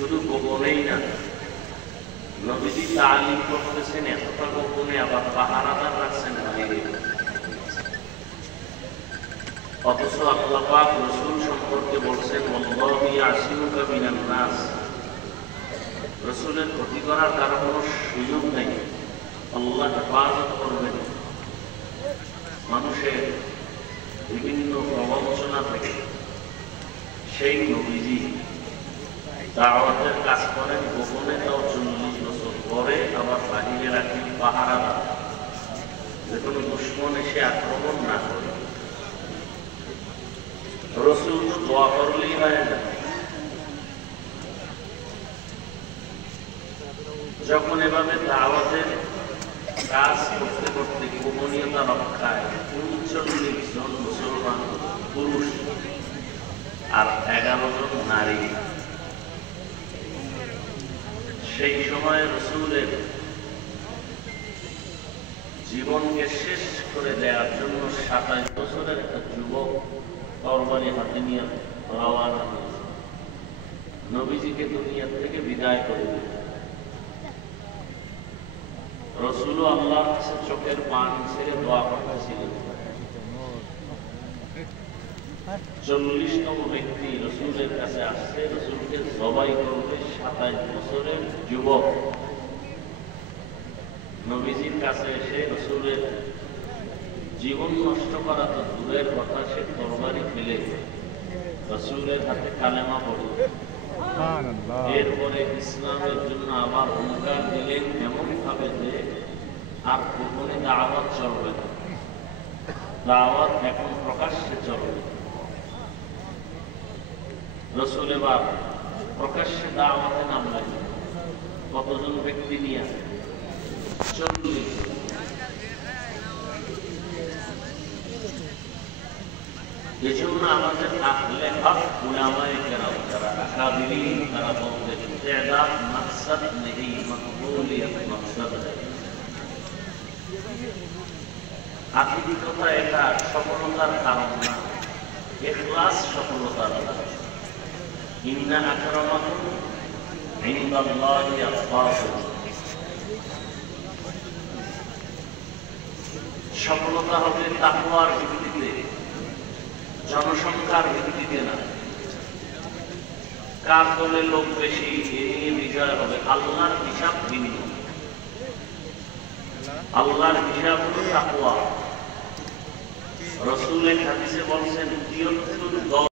শুধু গোপনেই না, নবীজি তালিম করতেছেন এতটা গোপনে, আবার পাহারাদার রাখছেন বাইরে। অথচ আল্লাহ পাক রাসূল সম্পর্কে বলছেন আল্লাহু ইয়াসিমুকা মিনান নাস, রাসূলের ক্ষতি করার কারো কোনো সুযোগ নেই, আল্লাহ হেফাজত করবেন মানুষের বিভিন্ন প্রবঞ্চনা থেকে। সেই নবীজি দাওয়াতের কাজ করেন গোপনে, তাও 40 বছর পরে, আবার বাহিরে রাখেন পাহারাদার, যে কোনো দুশমন এসে আক্রমণ না করে। রাসূল তো দোয়া করলেই হয় না, যখন এভাবে দাওয়াতের কাজ করতে করতে গোপনীয়তা রক্ষায় 39 জন মুসলমান পুরুষ আর 11 জন নারী, সেই সময় রাসূলের জীবনকে শেষ করে দেওয়ার জন্য 27 বছরের একটা যুবক তরবারি হাতে নিয়ে রওয়ানা হয়েছে, নবীজিকে দুনিয়া থেকে বিদায় করে দিল। রাসূলও আল্লাহর কাছে চোখের পানি ছেড়ে দোয়া করতেছিলেন। 40তম ব্যক্তি রাসূলের কাছে আসছে, রাসূলকে জবাই করবে 27 বছরের যুবক। নবীজির কাছে এসে রাসূলের জীবন নষ্ট করা তো দূরের কথা, সে তরবারি ফেলে রাসূলের হাতে কালেমা পড়ল। এরপরে ইসলামের জন্য আবার হুঙ্কার দিলেন এমন ভাবে যে আর গোপনে দাওয়াত চলবে না, দাওয়াত এখন প্রকাশ্যে চলবে। রাসূল এবার প্রকাশ্যে দাওয়াতে নামলেন। কতজন ব্যক্তি নিয়ে? 40। এজন্য আমাদের আহলে হক উলামায়ে কেরাম যারা আকাবিরিন, তারা বলতেন ইতিদাদ মাকসাদ নেই, মকবুলিয়ত মাকসাদ है। আকিদা এটা সফলতার কারণ না, ইখলাস সফলতার কারণ। ইন্না আকরামাকুম ইনদাল্লাহি আতকাকুম। সফলতা হবে তাকওয়ার ভিত্তিতে, জনসংখ্যার ভিত্তিতে না। কার দলে লোক বেশি এ নিয়ে বিজয় হবে, আল্লাহর হিসাব ভিন্ন। আল্লাহর হিসাব হলো তাকওয়া। রাসূল এক হাদিসে বলছেন ৭৩ দল